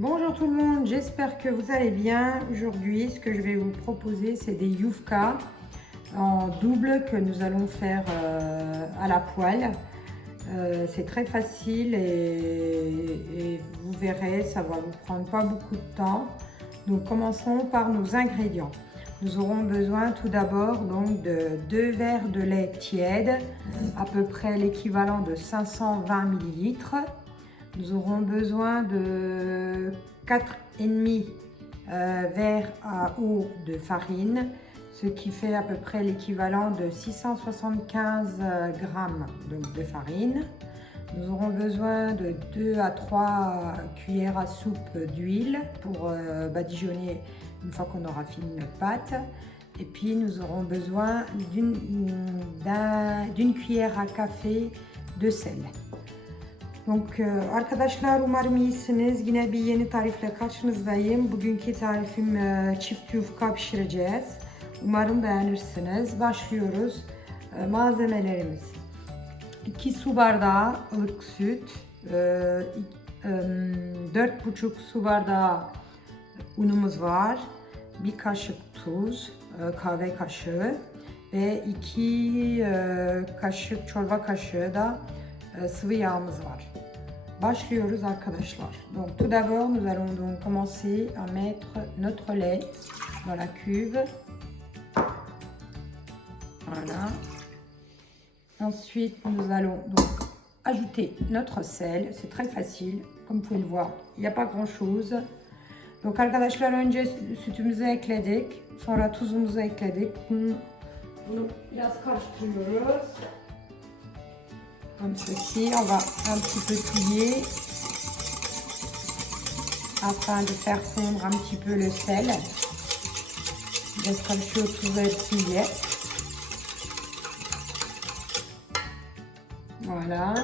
Bonjour tout le monde, j'espère que vous allez bien. Aujourd'hui, ce que je vais vous proposer, c'est des yufka en double que nous allons faire à la poêle. C'est très facile et vous verrez, ça va vous prendre pas beaucoup de temps. Donc commençons par nos ingrédients. Nous aurons besoin tout d'abord donc de 2 verres de lait tiède, à peu près l'équivalent de 520 ml. Nous aurons besoin de 4,5 verres à eau de farine, ce qui fait à peu près l'équivalent de 675 grammes de farine. Nous aurons besoin de 2 à 3 cuillères à soupe d'huile pour badigeonner une fois qu'on aura fini notre pâte. Et puis nous aurons besoin d'une cuillère à café de sel. Donc arkadaşlar umarım iyisiniz. Yine bir yeni tarifle karşınızdayım. Bugünkü tarifim çift yufka pişireceğiz. Umarım beğenirsiniz. Başlıyoruz. Malzemelerimiz: 2 su bardağı ılık süt, 4,5 su bardağı unumuz var, 1 kaşık tuz, kahve kaşığı ve 2 kaşık çorba kaşığı da sıvı yağımız var. Başlıyoruz arkadaşlar. Donc tout d'abord nous allons donc commencer à mettre notre lait dans la cuve. Voilà. Ensuite nous allons donc ajouter notre sel. C'est très facile. Comme vous pouvez le voir, il n'y a pas grand chose. Donc arkadaşlar önce sütümüzü ekledik. Sonra tuzumuzu ekledik. Bunu biraz karıştırıyoruz. Comme ceci, on va un petit peu touiller afin de faire fondre un petit peu le sel. Biraz karışıyor tuzu hepsiyle. Voilà.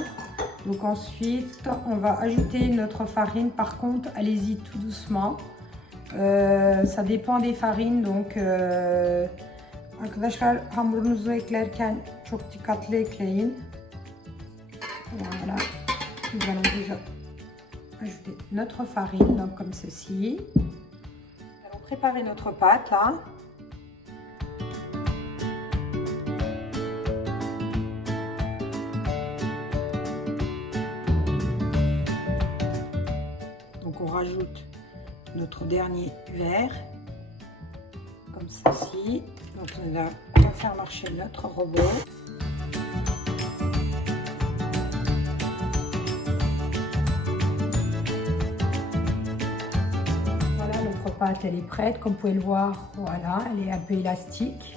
Donc ensuite, on va ajouter notre farine. Par contre, allez-y tout doucement. Ça dépend des farines. Donc arkadaşlar hamurunuzu eklerken çok dikkatli ekleyin. Voilà, nous allons déjà ajouter notre farine, donc comme ceci. Nous allons préparer notre pâte là. Donc on rajoute notre dernier verre, comme ceci. Donc on va faire marcher notre robot. Pâte, elle est prête, comme vous pouvez le voir, voilà, elle est un peu élastique.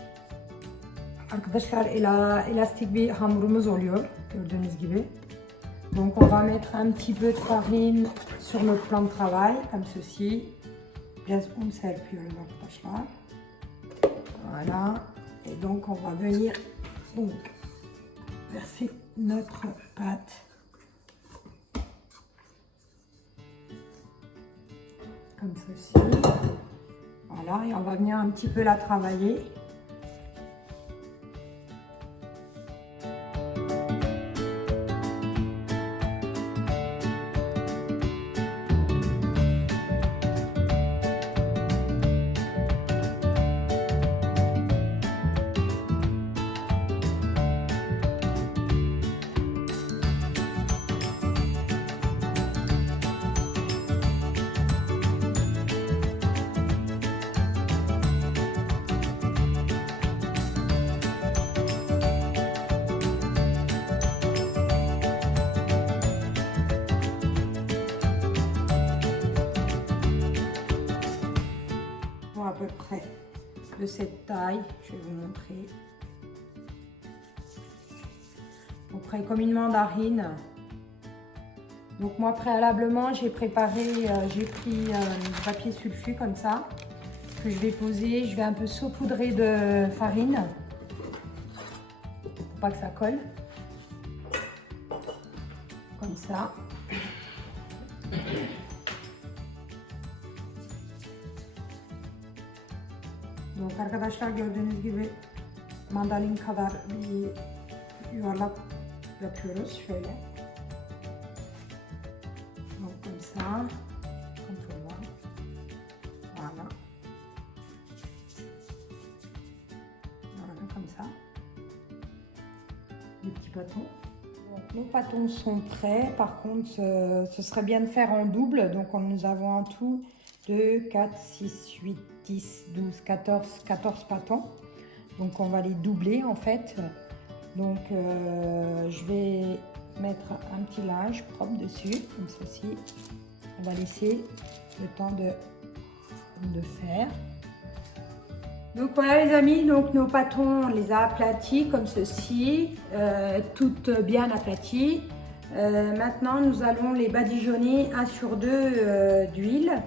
Arkadaşlar elastik bir hamurumuz oluyor gördüğünüz gibi. Donc on va mettre un petit peu de farine sur le plan de travail comme ceci. Biraz un serpiyoruz arkadaşlar. Voilà. Et donc on va venir donc verser notre pâte. Comme ceci. Voilà, et on va venir un petit peu la travailler. À peu près de cette taille, je vais vous montrer. À peu près comme une mandarine. Donc moi préalablement j'ai préparé, j'ai pris du papier sulfu comme ça que je vais poser. Je vais un peu saupoudrer de farine pour pas que ça colle. Comme ça. Donc arkadaşlar gördüğünüz gibi mandalin kadar bir yuvarlak yapıyoruz şöyle. Donc comme ça, comme vous les petits pâtons. Donc, nos pâtons sont prêts. Par contre, ce serait bien de faire en double. Donc, nous avons un tout de 4, 6, 8, 10, 12, 14 pâtons. Donc, on va les doubler en fait. Donc, je vais mettre un petit linge propre dessus, comme ceci. On va laisser le temps de faire. Donc voilà les amis, donc nos pâtons, on les a aplatis comme ceci, toutes bien aplaties. Maintenant nous allons les badigeonner 1 sur 2 d'huile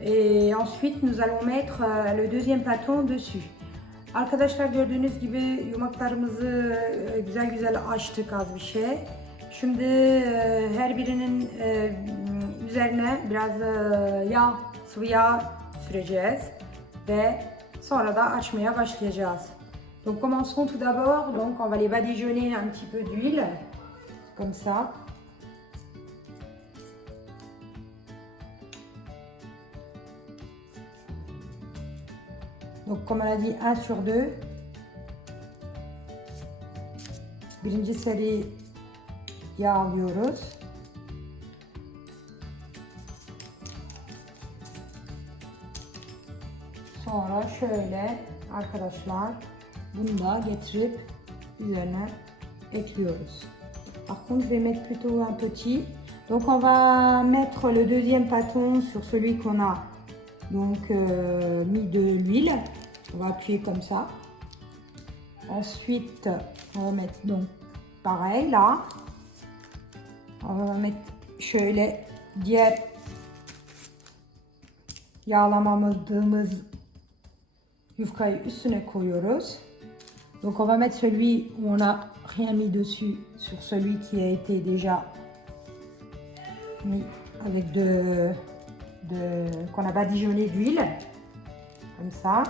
et ensuite nous allons mettre le deuxième pâton dessus. Arkadaşlar gördüğünüz gibi yumaklarımızı güzel güzel açtık az bir şey. Şimdi her birinin üzerine biraz yağ, sıvı yağ süreceğiz ve sonra da açmaya başlayacağız. Donc commençons tout d'abord, donc on va les badigeonner un petit peu d'huile, comme ça. Donc comme on a dit 1 sur 2. Birinci seri yağlıyoruz. Sonra şöyle arkadaşlar bunu da getirip üzerine ekliyoruz. Par contre, je vais mettre plutôt un petit. Donc on va mettre le deuxième pâton sur celui qu'on a donc mis de l'huile. On va appuyer comme ça. Ensuite, on va mettre donc pareil là. On va mettre şöyle diğer yağlamadığımız yufkayı üstüne koyuyoruz. Donc on va mettre celui où on n'a rien mis dessus sur celui qui a été déjà mis avec qu'on a badigeonné d'huile, comme ça.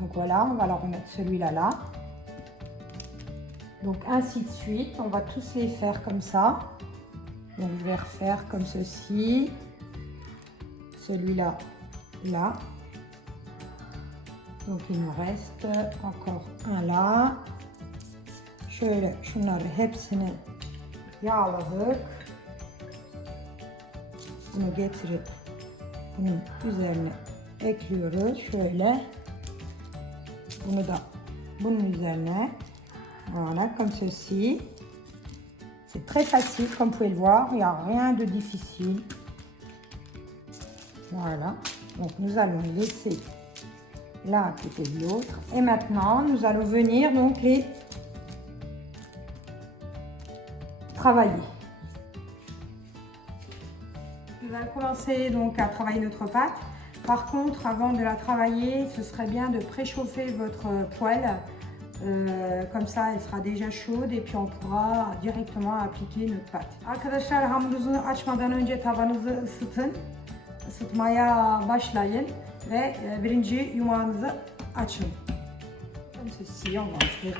Donc voilà, on va leur remettre celui-là là. Donc ainsi de suite, on va tous les faire comme ça. Donc je vais refaire comme ceci. Celui-là, là. Donc il nous reste encore un là. Şöyle şunları hepsini yağladık. Bunu getirip bunun üzerine ekliyoruz. Şöyle. Bunu da bunun üzerine. Voilà, comme ceci. C'est très facile, comme vous pouvez le voir. Il n'y a rien de difficile. Voilà. Donc nous allons laisser l'un à côté de l'autre. Et maintenant, nous allons venir donc les travailler. On va commencer donc à travailler notre pâte. Par contre, avant de la travailler, ce serait bien de préchauffer votre poêle. Comme ça, elle sera déjà chaude et puis on pourra directement appliquer notre pâte. Arkadaşlar hamurunuzu açmadan önce tavanızı ısıtın. Isıtmaya başlayın ve birinci yumağınızı açın. Comme ceci, on va inscrire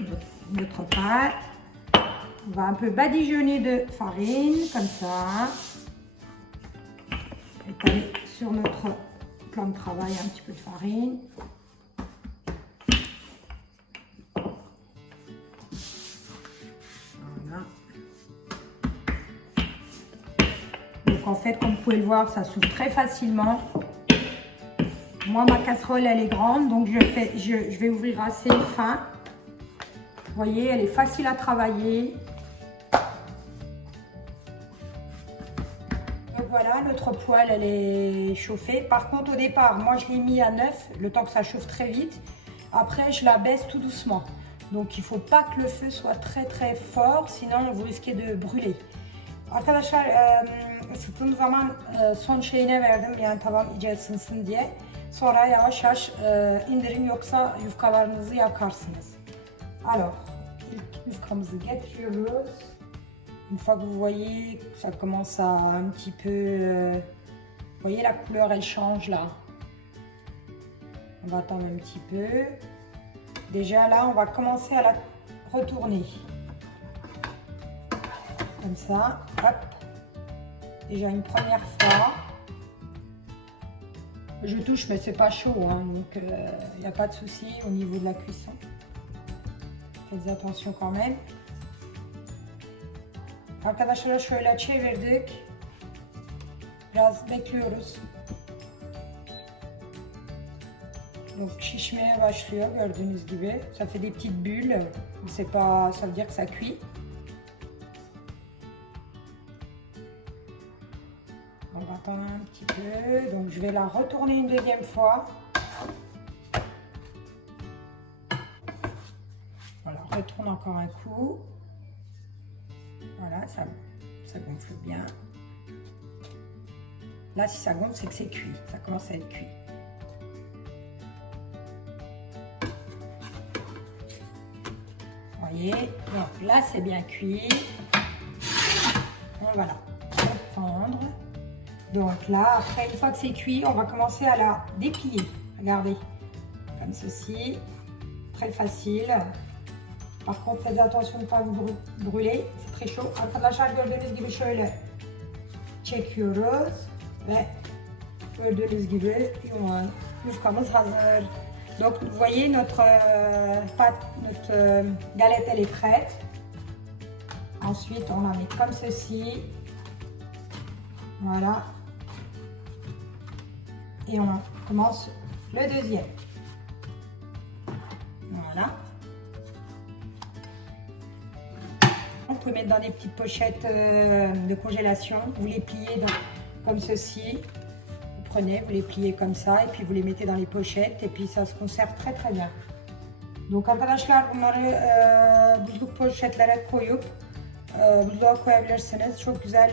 notre pâte. On va un peu badigeonner de farine, comme ça. Étaler sur notre plan de travail un petit peu de farine. Voilà. Donc en fait, comme vous pouvez le voir, ça s'ouvre très facilement. Moi, ma casserole, elle est grande, donc je vais ouvrir assez fin. Vous voyez, elle est facile à travailler. Donc voilà, notre poêle, elle est chauffée. Par contre, au départ, moi, je l'ai mis à 9, le temps que ça chauffe très vite. Après, je la baisse tout doucement. Donc, il ne faut pas que le feu soit très très fort, sinon vous risquez de brûler. Arkadaşlar, ısıttığım zaman son şeyine verdim, yani tavam iyice ısınsın diye. Sonra yavaş yavaş indirin, yoksa yufkalarınızı yakarsınız. Alors, ilk yufkamızı getiriyoruz. Une fois que vous voyez que ça commence à un petit peu... vous voyez, la couleur, elle change là. On va attendre un petit peu. Déjà là, on va commencer à la retourner. Comme ça, hop. Déjà une première fois. Je touche, mais c'est pas chaud, hein, donc il n'y a pas de souci au niveau de la cuisson. Faites attention quand même. Arkadaşlar şöyle çevirdik. Biraz bekliyoruz. Donc şişmeye başlıyor gördüğünüz gibi. Ça fait des petites bulles. C'est pas, ça veut dire que ça cuit. On va attendre un petit peu. Donc je vais la retourner une deuxième fois. Voilà, retourne encore un coup. Voilà, ça gonfle bien. Là, si ça gonfle, c'est que c'est cuit. Ça commence à être cuit. Vous voyez, donc là, c'est bien cuit. On va la reprendre. Donc là, après, une fois que c'est cuit, on va commencer à la déplier. Regardez, comme ceci. Très facile. Par contre, faites attention de ne pas vous brûler. C'est très chaud. Arkadaşlar gördüğünüz gibi şöyle çekiyoruz. Ve gördüğünüz gibi yufkamız hazır. Donc, vous voyez, notre pâte, notre galette, elle est prête. Ensuite, on la met comme ceci. Voilà. Et on commence le deuxième. Voilà. On peut mettre dans des petites pochettes de congélation. Vous les pliez comme ceci. Vous prenez, vous les pliez comme ça et puis vous les mettez dans les pochettes et puis ça se conserve très très bien. Donc arkadaşlar bunları buzluk poşetlere koyup buzluğa koyabilirsiniz. Çok güzel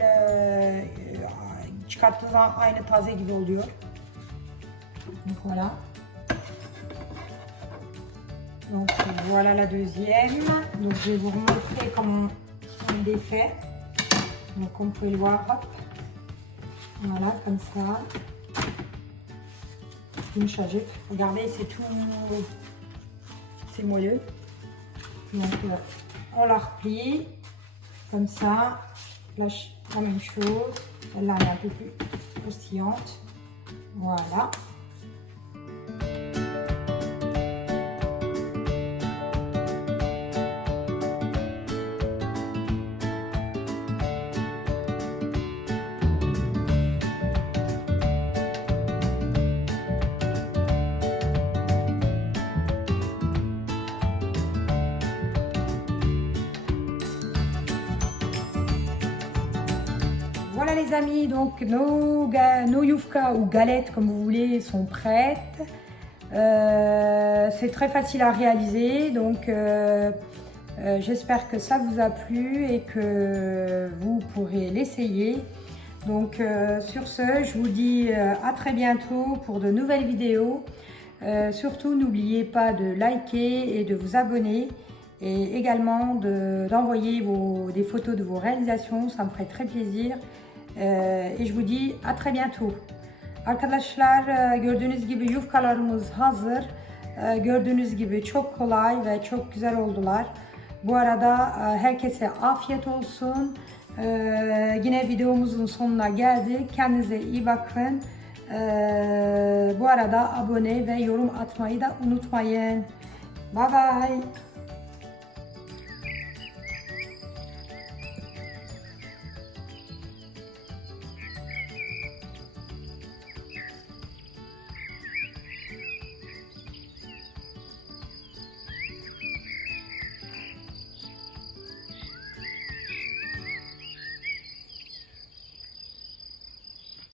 çıkarttığınızda aynı taze gibi oluyor. Donc voilà. Donc voilà la deuxième. Donc je vais vous montrer comment on défait. Donc on peut le voir. Hop. Voilà, comme ça. Yumuşacık. Regardez, c'est tout, c'est moelleux. Donc on la replie comme ça. Là, la même chose. Celle-là elle est un peu plus croustillante. Voilà. Voilà les amis, donc nos yufka ou galettes comme vous voulez sont prêtes. C'est très facile à réaliser, donc j'espère que ça vous a plu et que vous pourrez l'essayer. Donc sur ce, je vous dis à très bientôt pour de nouvelles vidéos. Surtout n'oubliez pas de liker et de vous abonner. Et également d'envoyer des photos de vos réalisations, ça me ferait très plaisir. Et je vous dis à très bientôt. Arkadaşlar gördüğünüz gibi yufkalarımız hazır. Gördüğünüz gibi çok kolay ve çok güzel oldular. Bu arada herkese afiyet olsun. Yine videomuzun sonuna geldik. Kendinize iyi bakın. Bu arada abone ve yorum atmayı da unutmayın. Bye bye.